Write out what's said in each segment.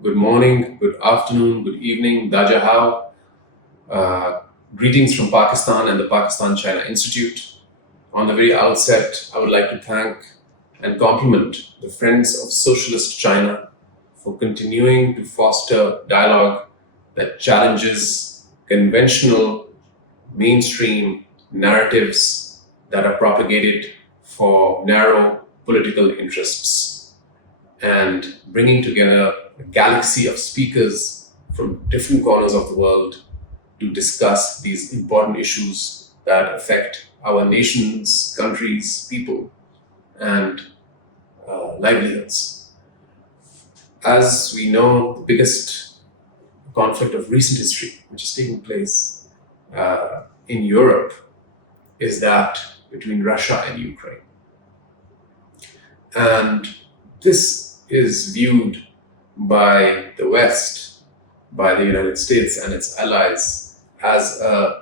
good morning, good afternoon, good evening, Daja Hao. Greetings from Pakistan and the Pakistan-China Institute. On the very outset, I would like to thank and compliment the Friends of Socialist China for continuing to foster dialogue that challenges conventional mainstream narratives that are propagated for narrow political interests, and bringing together a galaxy of speakers from different corners of the world to discuss these important issues that affect our nations, countries, people, and livelihoods. As we know, the biggest conflict of recent history, which is taking place in Europe, is that between Russia and Ukraine. And this is viewed by the West, by the United States and its allies, as an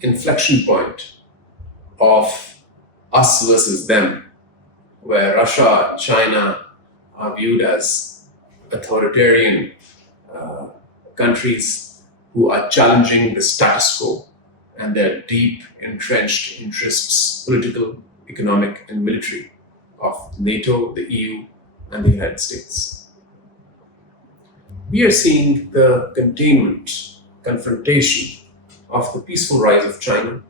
inflection point of us versus them, where Russia and China are viewed as authoritarian countries who are challenging the status quo and their deep entrenched interests, political, economic, and military, of NATO, the EU, and the United States. We are seeing the containment, confrontation of the peaceful rise of China,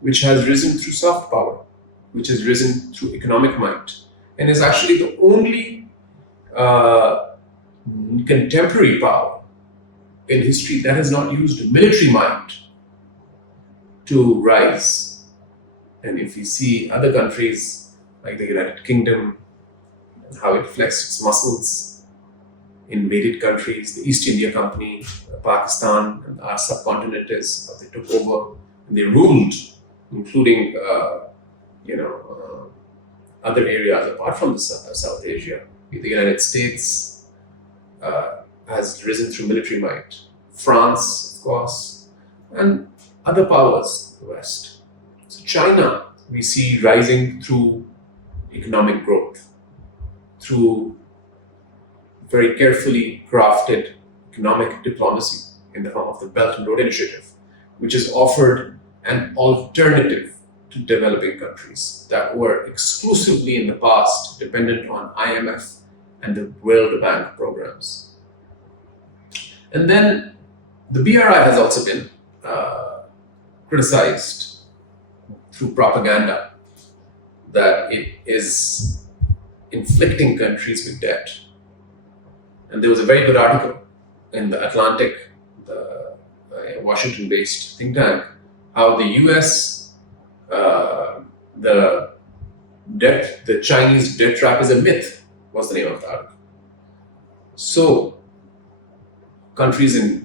which has risen through soft power, which has risen through economic might, and is actually the only contemporary power in history that has not used military might to rise. And if we see other countries like the United Kingdom, and how it flexed its muscles, invaded countries, the East India Company, Pakistan, and our subcontinent is, they took over and they ruled, including other areas apart from South Asia. The United States has risen through military might, France, of course, and other powers in the West. So China, we see rising through economic growth, through very carefully crafted economic diplomacy in the form of the Belt and Road Initiative, which has offered an alternative to developing countries that were exclusively in the past dependent on IMF and the World Bank programs. And then the BRI has also been criticized through propaganda that it is inflicting countries with debt. And there was a very good article in the Atlantic, the Washington-based think tank, how the US, the Chinese debt trap is a myth, was the name of the article. So countries in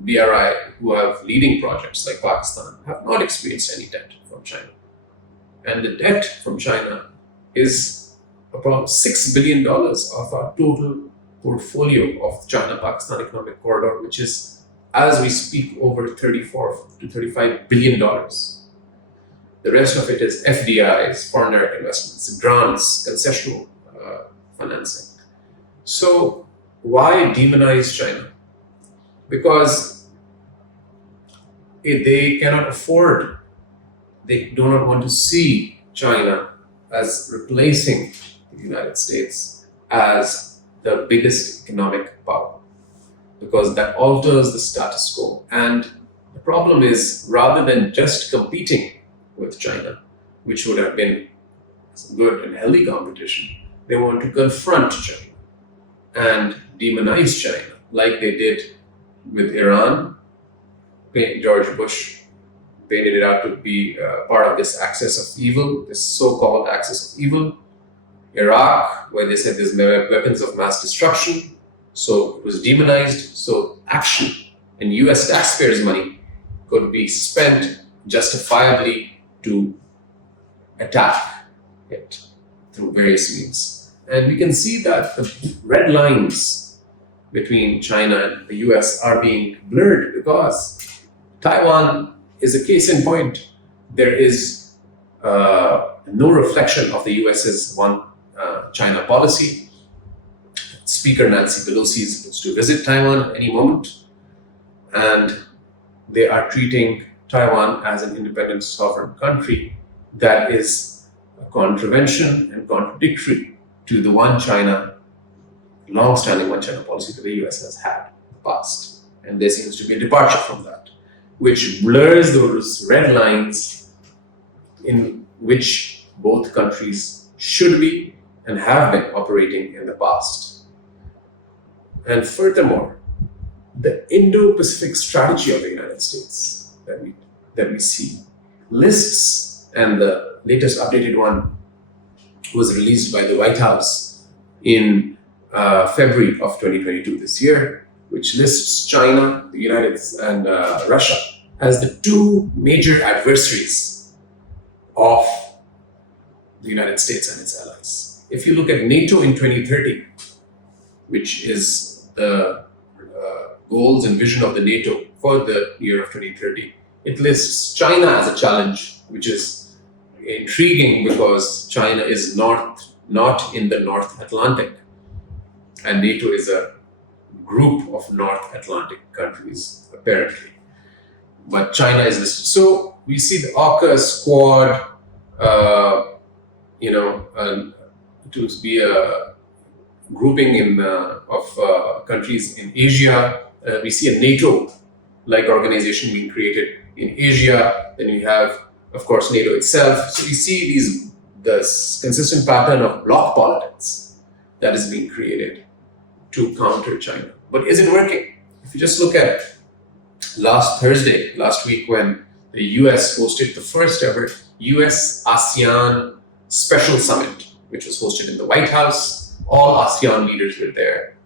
BRI who have leading projects like Pakistan have not experienced any debt from China. And the debt from China is about $6 billion of our total portfolio of China-Pakistan Economic Corridor, which is, as we speak, over $34 to $35 billion. The rest of it is FDIs, foreign direct investments, grants, concessional financing. So why demonize China? Because they cannot afford, they do not want to see China as replacing the United States as the biggest economic power, because that alters the status quo. And the problem is, rather than just competing with China, which would have been good and healthy competition, they want to confront China and demonize China, like they did with Iran. George Bush painted it out to be part of this axis of evil, this so-called axis of evil. Iraq, where they said there's weapons of mass destruction, so it was demonized. So action and US taxpayers' money could be spent justifiably to attack it through various means. And we can see that the red lines between China and the US are being blurred, because Taiwan is a case in point. There is no reflection of the US's one China policy. It's Speaker Nancy Pelosi is supposed to visit Taiwan any moment, and they are treating Taiwan as an independent sovereign country that is a contravention and contradictory to the one China, long-standing one China policy that the US has had in the past. And there seems to be a departure from that, which blurs those red lines in which both countries should be and have been operating in the past. And furthermore, the Indo-Pacific strategy of the United States that we see lists, and the latest updated one was released by the White House in February of 2022 this year, which lists China, the United States, and Russia as the two major adversaries of the United States and its allies. If you look at NATO in 2030, which is the goals and vision of the NATO for the year of 2030, it lists China as a challenge, which is intriguing because China is not in the North Atlantic, and NATO is a group of North Atlantic countries, apparently. But China is listed. So we see the AUKUS Quad, to be a grouping of countries in Asia. We see a NATO-like organization being created in Asia. Then we have, of course, NATO itself. So we see this consistent pattern of bloc politics that is being created to counter China. But is it working? If you just look at last week, when the US hosted the first ever US-ASEAN Special Summit, which was hosted in the White House. All ASEAN leaders were there.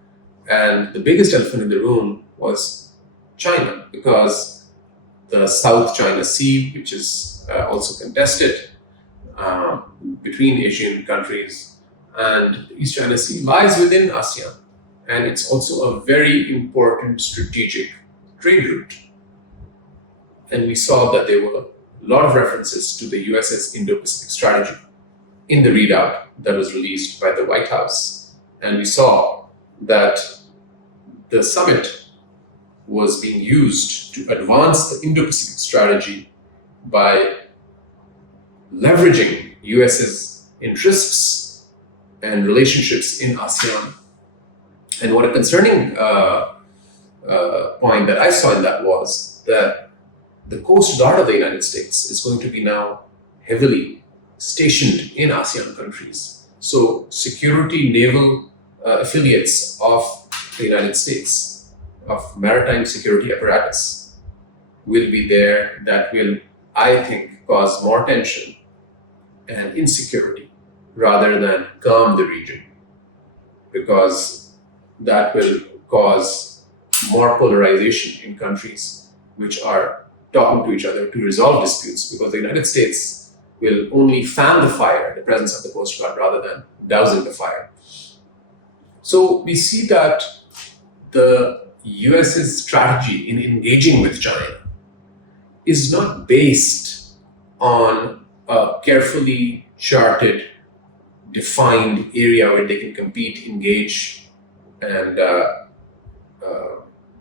And the biggest elephant in the room was China, because the South China Sea, which is also contested between Asian countries, and the East China Sea lies within ASEAN. And it's also a very important strategic trade route. And we saw that there were a lot of references to the US's Indo-Pacific strategy in the readout that was released by the White House. And we saw that the summit was being used to advance the Indo-Pacific strategy by leveraging US's interests and relationships in ASEAN. And what a concerning point that I saw in that was that the Coast Guard of the United States is going to be now heavily stationed in ASEAN countries. So security naval affiliates of the United States, of maritime security apparatus, will be there. That will, I think, cause more tension and insecurity rather than calm the region, because that will cause more polarization in countries which are talking to each other to resolve disputes, because the United States will only fan the fire, the presence of the Coast Guard, rather than dousing the fire. So we see that the US's strategy in engaging with China is not based on a carefully charted, defined area where they can compete, engage, and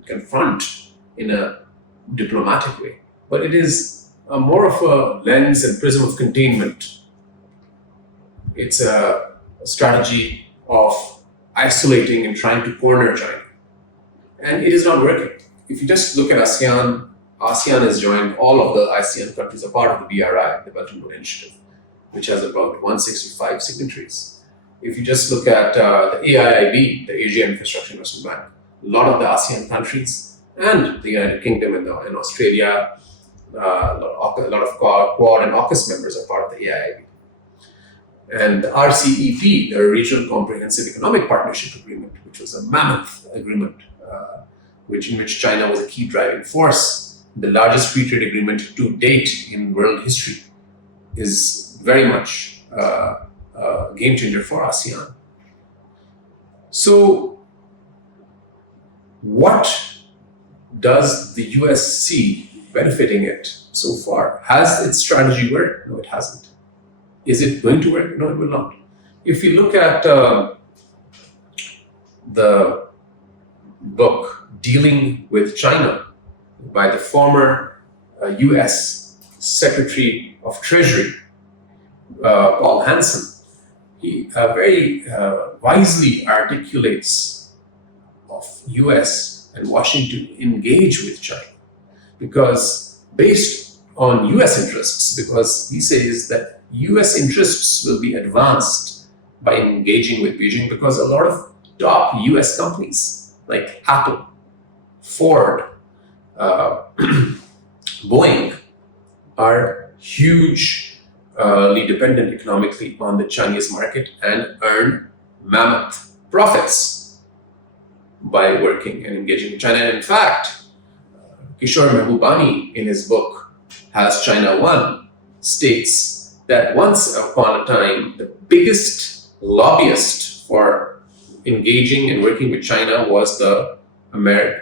confront in a diplomatic way. But it is more of a lens and prism of containment. It's a strategy of isolating and trying to corner China. And it is not working. If you just look at ASEAN, ASEAN has joined all of the ASEAN countries, a part of the BRI, the Belt and Road Initiative, which has about 165 signatories. If you just look at the AIIB, the Asia Infrastructure Investment Bank, a lot of the ASEAN countries and the United Kingdom and Australia, a lot of Quad and AUKUS members are part of the AIIB. And the RCEP, the Regional Comprehensive Economic Partnership Agreement, which was a mammoth agreement, in which China was a key driving force, the largest free trade agreement to date in world history, is very much a game changer for ASEAN. So, what does the US see benefiting it so far? Has its strategy worked? No, it hasn't. Is it going to work? No, it will not. If you look at the book Dealing with China by the former US Secretary of Treasury, Paul Hansen, he very wisely articulates of US and Washington engage with China, because based on US interests, because he says that US interests will be advanced by engaging with Beijing, because a lot of top US companies like Apple, Ford, Boeing are hugely dependent economically on the Chinese market and earn mammoth profits by working and engaging with China. And in fact, Kishore Mehbubani in his book Has China Won states that once upon a time, the biggest lobbyist for engaging and working with China was the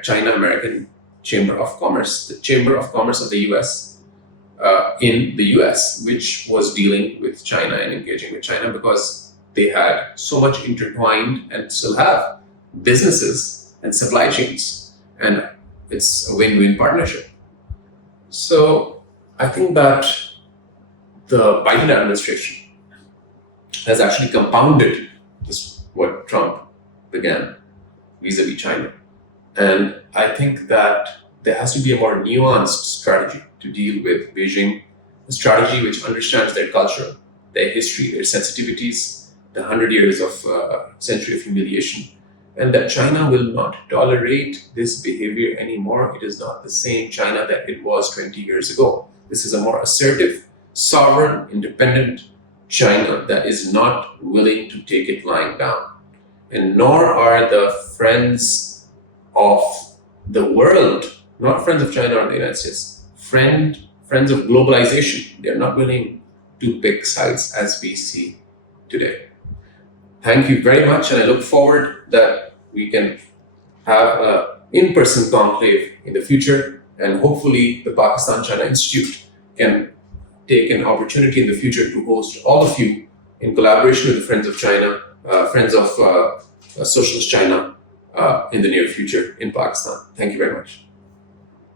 China-American Chamber of Commerce, the Chamber of Commerce of the US in the US, which was dealing with China and engaging with China because they had so much intertwined and still have businesses and supply chains, and it's a win-win partnership. So I think that the Biden administration has actually compounded this, what Trump began vis-a-vis China. And I think that there has to be a more nuanced strategy to deal with Beijing, a strategy which understands their culture, their history, their sensitivities, the 100 years of century of humiliation, and that China will not tolerate this behavior anymore. It is not the same China that it was 20 years ago. This is a more assertive, sovereign, independent China that is not willing to take it lying down. And nor are the friends of the world, not friends of China or the United States, friends of globalization. They're not willing to pick sides as we see today. Thank you very much, and I look forward that we can have an in-person conclave in the future, and hopefully the Pakistan-China Institute can take an opportunity in the future to host all of you in collaboration with the Friends of China, Friends of Socialist China in the near future in Pakistan. Thank you very much.